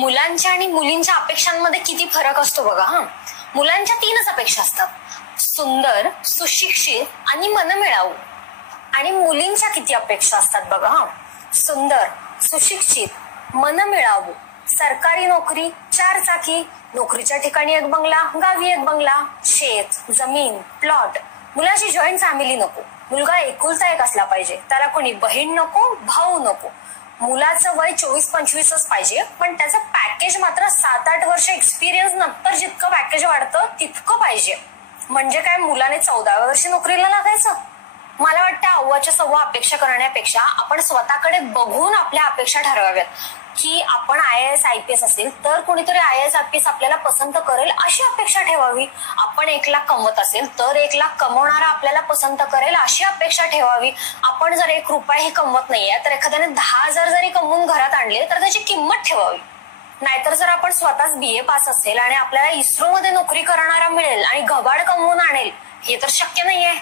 मुलांच्या आणि मुलींच्या अपेक्षांमध्ये किती फरक असतो बघा. मुलांच्या 3च अपेक्षा असतात, सुंदर, सुशिक्षित आणि मनमिळावू. आणि मुलींच्या किती अपेक्षा असतात बघा. सुंदर, सुशिक्षित, मनमिळावू, सरकारी नोकरी, 4 चाकी, नोकरीच्या ठिकाणी एक बंगला, गावी एक बंगला, शेत, जमीन, प्लॉट. मुलाची जॉईंट फॅमिली नको, मुलगा एकुलता एक असला पाहिजे, त्याला कोणी बहीण नको, भाऊ नको. मुलाचं वय 24-25च पाहिजे, पण त्याचं पॅकेज मात्र 7-8 वर्ष एक्सपिरियन्स नंतर जितकं पॅकेज वाढतं तितकं पाहिजे. म्हणजे काय, मुलाने 14व्या वर्षी नोकरीला लागायचं? मला वाटतं अव्वाच्या सव्वा अपेक्षा करण्यापेक्षा आपण स्वतःकडे बघून आपल्या अपेक्षा ठरवाव्यात की आपण IAS IPS असेल तर कोणीतरी IAS IPS आपल्याला पसंत करेल अशी अपेक्षा ठेवावी. आपण 1 लाख कमवत असेल तर 1 लाख कमवणारा आपल्याला पसंत करेल अशी अपेक्षा ठेवावी. आपण जर 1 रुपयाही कमवत नाहीये तर एखाद्याने 10,000 जरी कमवून घरात आणले तर त्याची किंमत ठेवावी. नाहीतर जर आपण स्वतःच BA पास असेल आणि आपल्याला इस्रोमध्ये नोकरी करणारा मिळेल आणि घबाड कमवून आणेल, हे तर शक्य नाहीये.